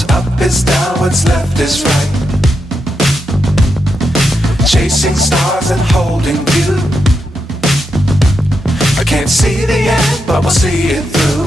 What's up is down, what's left is right. Chasing stars and holding you. I can't see the end, but we'll see it through.